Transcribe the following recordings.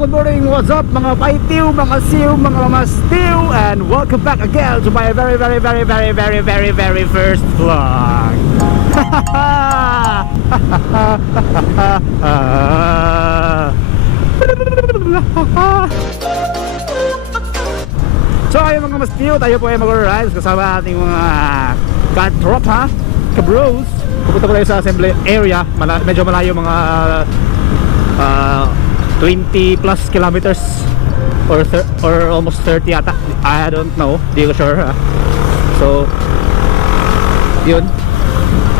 good morning, what's up mga paitiw, mga siw, mga mastiw, and welcome back again to my very first vlog. So ayun mga mastiw, tayo po ay mag-rides kasama ating mga ka-tropa, ka-bros. Pupunta ko tayo sa assembly area, medyo malayo, mga 20 plus kilometers or almost 30 ata, I don't know, di ko sure so yun,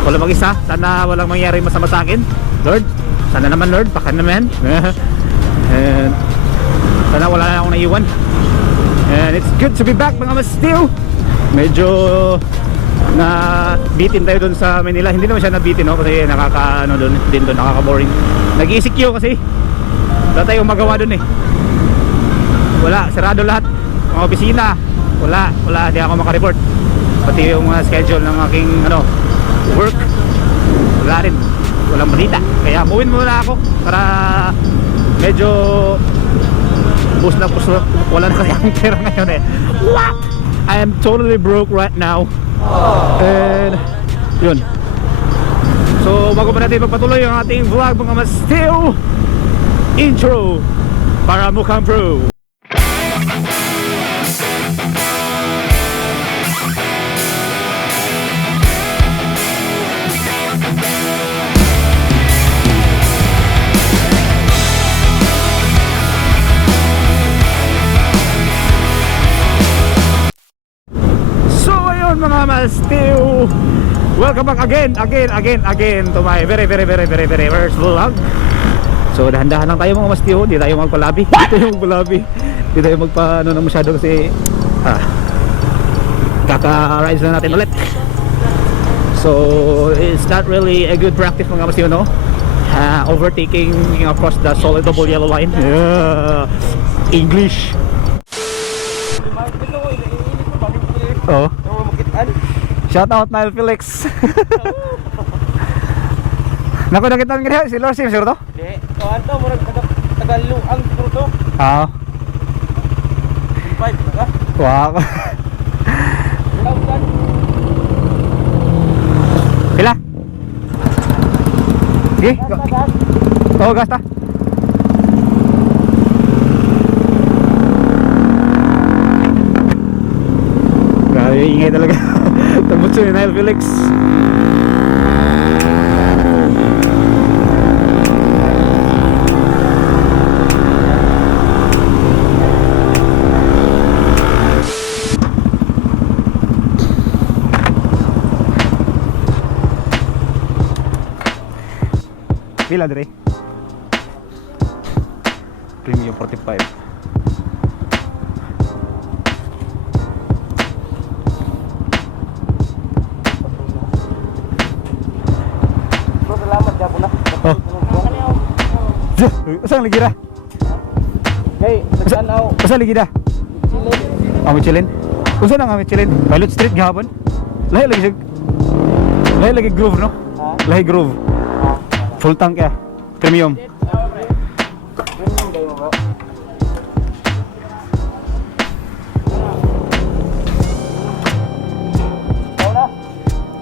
ako lang mag-isa. Sana walang mangyari masama sa akin, Lord. Sana naman, Lord, baka naman. And sana wala na akong naiwan. And it's good to be back mga mastiw. Medyo na bitin tayo dun sa Manila. Hindi naman siya nabitin, no? Kasi nakaka-ano dun, din dun, nakaka-boring. Nag-ECQ kasi wala tayong magawa dun eh. Wala, sarado lahat. Mga opisina, wala, hindi ako makareport. Pati yung schedule ng aking work, wala rin, walang balita. Kaya muwin muna ako para medyo boost na boost. Wala na kasi akong pera ngayon eh. What? I am totally broke right now. And yun. So bago pa natin magpatuloy ang ating vlog mga mastiw, intro para mukhang pro. So ayun mga mastiw, welcome back again to my very first vlog. So dahan-dahan lang tayo mga mastiw, hindi tayo magpalabi. Hindi tayo magpa na masyado kasi kaka-rides na natin ulit. So it's not really a good practice mga mastiw, no? Overtaking across the solid double yellow line. English. Oh. Shout out Nile Felix. Naku, nakita nga niya si Lord Sim, sir to? Hindi, kuhaan to, murag Tagaluang siguro to. Oo. 5, taga? Wow. Pila? Sige, oo, gas ta. Grabe, ingay talaga. Tambutso ni Nile Felix. Pila dire? Premium 45. Bro, salamat ka po na. Oh. Usang lagi dah? Hey, nagtanaw. Usang lagi dah? Chile. Michelin. Usa na nga Michelin. Pilot Street gihapon. Lahi lagi groove, no? Lahi groove. Full tank ya. Premium. Premium kayo mo, bro.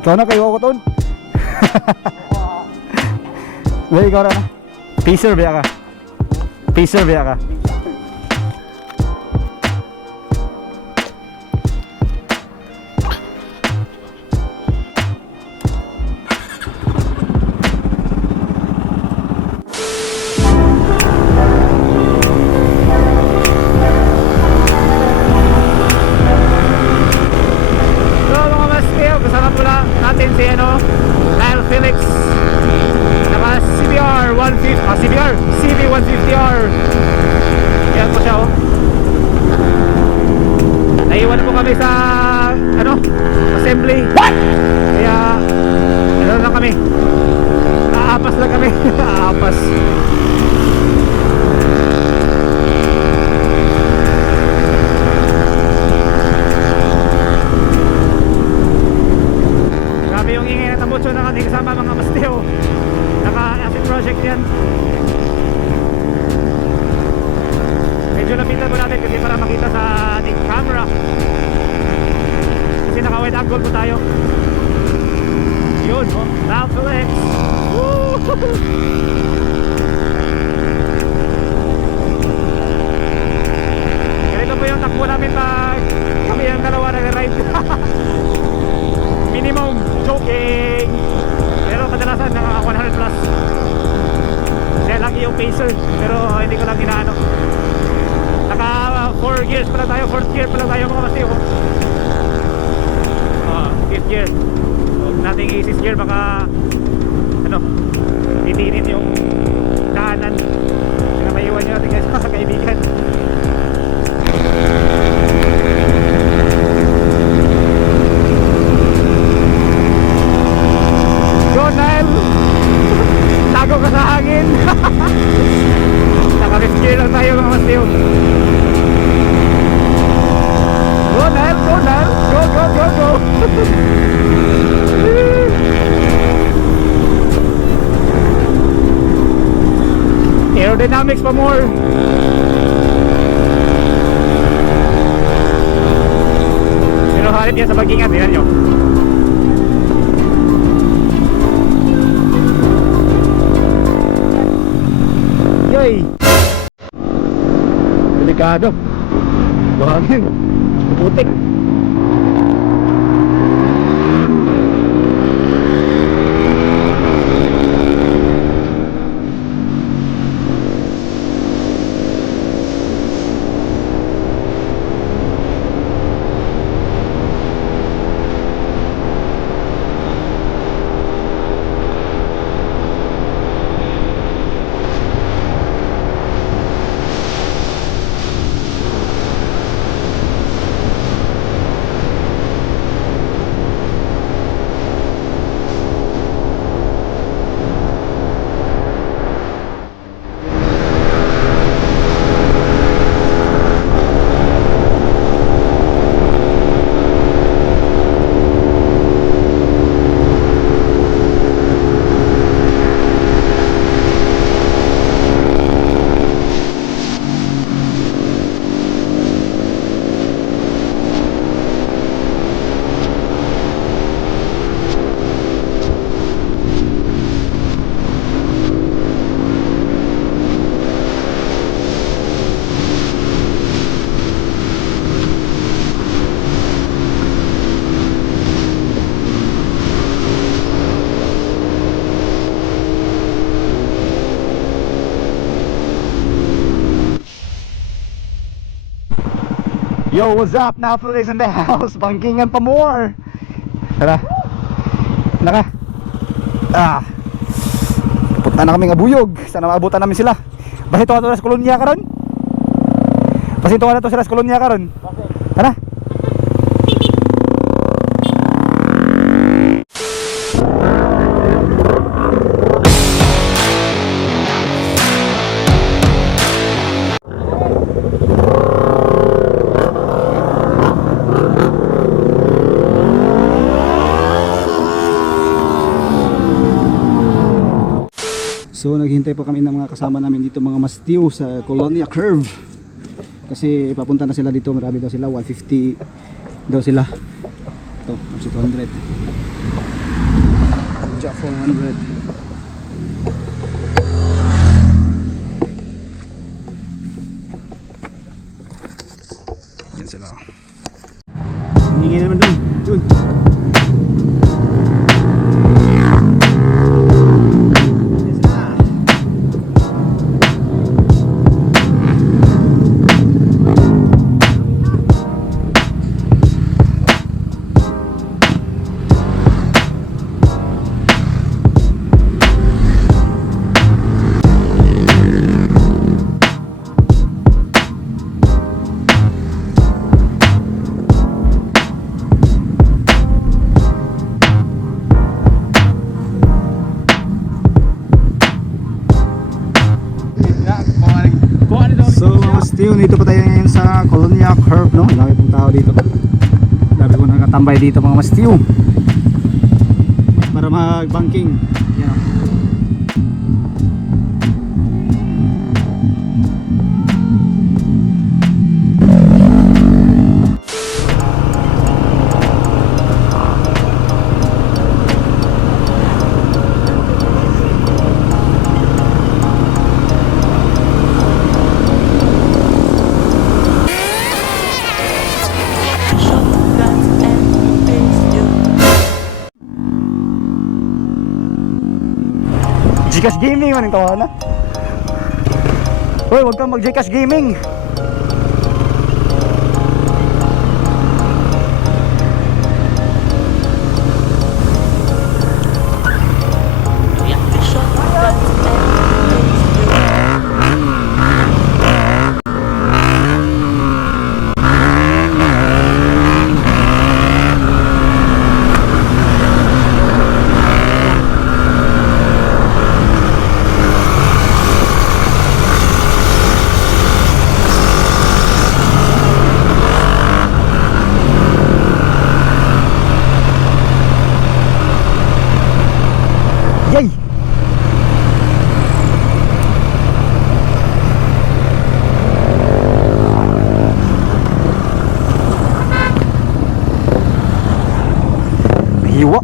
Kau na kayo ako ton. Lahi ikaw na. Pacer biya ka. Natin si Nile Felix naka CBR 150, CB 150R. Yan po siya, oh. Naiwan po kami sa assembly. Kaya lang kami, aapas lang kami. Aapas. Tambutso ng ating kasama mga mastiho. Naka-acid project yan. medyo lapitan po natin kasi para makita sa ating camera. Kasi naka wide angle po tayo. Yun, oh, Naplex. Woo! Ganito po yung takbo namin pag kami ang dalawa nag-ride. Minimum, joking. Pero kadalasan nakaka 100 plus. Kaya lang yung pacer. Pero hindi ko lang inaano. Naka 4 gears pa lang tayo. 4th gear pa lang tayo mga masiyo. 5th gear. Huwag nating i-6th gear. Baka ano, titinin yung kanan. Kaya maiwan nyo natin guys mga kaibigan. Go Nile! Tago ka sa hangin! Naka-5th gear lang tayo mga masiyo. Go Nile! Go Nile! Go go go go! Aerodynamics pa more. Pero halit yan sa pag-ingat, tingnan nyo. Yoy! Delikado. Buhangin. Putik. Yo, what's up? Naplex in the house. Bangkingan pa more. Tara. Naka. Punta na kami nga buyog. Sana maabutan namin sila. Basta ito na to sa kolonya karon. Basta ito na to sa kolonya karon. Tara. So naghihintay po kami ng mga kasama namin dito mga mastiw sa Colonia Curve. Kasi papunta na sila dito, marami daw sila, 150 daw sila. Ito, 200. Jack 400. Yan sila. Hindi naman doon. Doon. Dito pa tayo ngayon sa Colonia Curve, no? Dami pong tao dito. Dami po nakatambay dito mga mastiw para mag-banking. Yan. Gcash Gaming man ito na. Hoy, wag kang mag Gcash Gaming. Yay! Hiwa.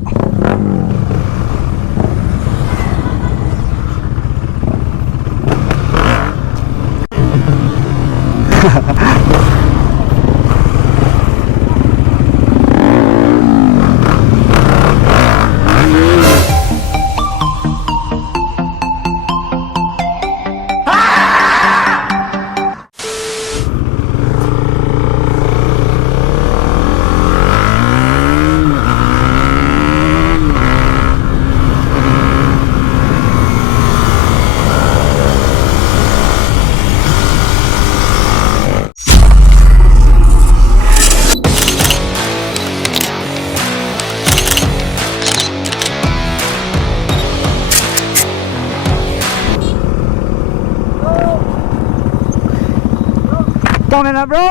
Ikaw na bro.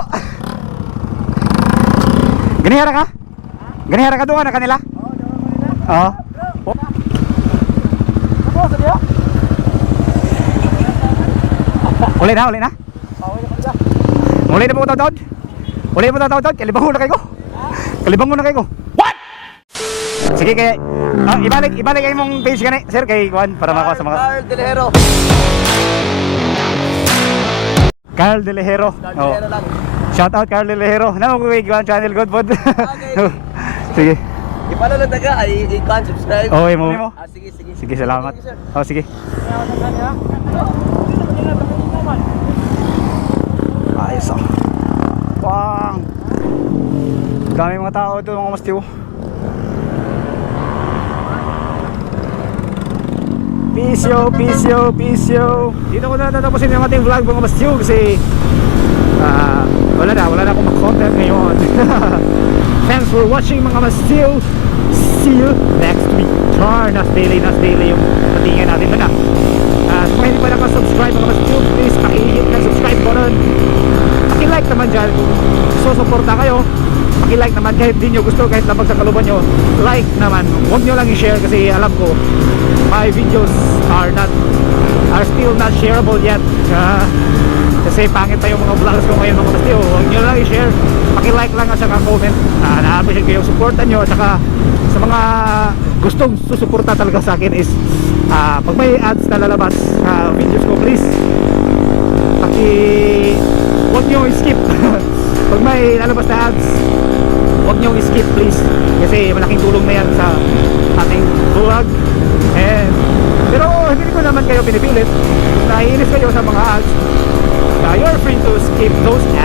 Ganihara ka? Ganihara ka doon na kanila? Oo. Uli na, uli na. Uli na po taod-taod. Uli na po taod-taod. Kalibang na kayo. Kalibang na kayo. What? Sige kay ibalik ay mong page gani, sir, kay Juan para makuha sa mga Carl De Lejero. Carl De Lejero. Oh. Lang. Shout out Carl De Lejero. Namo ko kay Juan channel good pod. Sige. Ipalo lang taga ay i-can subscribe. Oh, mo. Sige, sige. Sige, salamat. Oh, sige. Ayos oh. Bang. Dami mga tao ito, mga mastiw. Pisyo. Dito ko na tatapusin yung ating vlog mga mastiw kasi wala na akong mag-content ngayon. Thanks for watching mga mastiw. See you next week. Nas daily yung patingin natin na. Kung hindi pa nakasubscribe mga mastiw, please pakihit ng subscribe button. Paki-like naman dyan kung susuporta kayo. Paki-like naman kahit di nyo gusto, kahit labag sa kaluban nyo, like naman. Huwag nyo lang i-share kasi alam ko my videos are still not shareable yet. Kasi pangit pa yung mga vlogs ko ngayon mga mastiyo. Huwag nyo lang i-share, paki-like lang at saka comment. Na-appreciate ko yung supportan nyo. At saka sa mga gustong susuporta talaga sa akin is pag may ads na lalabas sa videos ko, please huwag nyo i-skip. Pag may lalabas na ads, huwag nyo i-skip please, kasi malaking tulong na yan sa ating vlog. Pero hindi ko naman kayo pinipilit. Naiinis kayo sa mga ads, you're free to skip those ads.